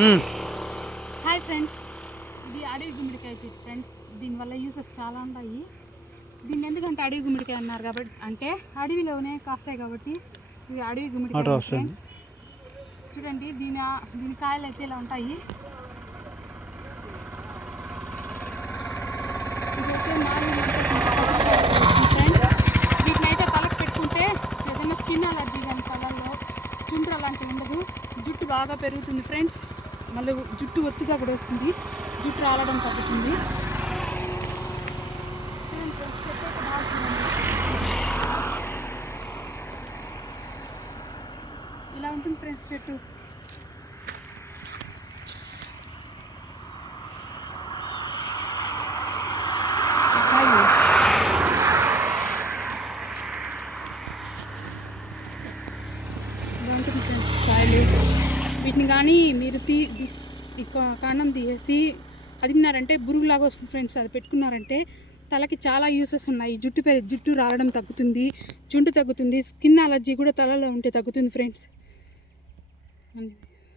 Hi friends ఇది అడవి గుమ్మడికాయ చెట్టు ఫ్రెండ్స్. దీనివల్ల యూసెస్ చాలా ఉన్నాయి దీన్ని ఎందుకంటే అడవి గుమ్మడికాయ అన్నారు కాబట్టి అంటే అడవిలోనే కాస్తాయి కాబట్టి ఇవి అడవి గుమ్మడికాయ ఫ్రెండ్స్. చూడండి దీని దీని కాయలు అయితే ఇలా ఉంటాయి. ఇదైతే మామూలు ఫ్రెండ్స్. వీటిని అయితే తలకు పెట్టుకుంటే ఏదైనా స్కిన్ అలర్జీ కానీ తలలో చుండ్రు అలాంటివి ఉండదు. జుట్టు బాగా పెరుగుతుంది ఫ్రెండ్స్. మళ్ళీ జుట్టు ఒత్తిగా కూడా వస్తుంది. జుట్టు రాలడం తగ్గుతుంది. చెట్టు ఇలా ఉంటుంది ఫ్రెండ్స్ చెట్టు ఉంటుంది ఫ్రెండ్స్ కాయలు వీటిని కానీ మీరు తీ కాణం తీసేసి అది తిన్నారంటే బురుగులాగా వస్తుంది ఫ్రెండ్స్. అది పెట్టుకున్నారంటే తలకి చాలా యూసెస్ ఉన్నాయి. జుట్టు పెరి జుట్టు రావడం తగ్గుతుంది జుంటు తగ్గుతుంది స్కిన్ అలర్జీ కూడా తలలో ఉంటే తగ్గుతుంది ఫ్రెండ్స్.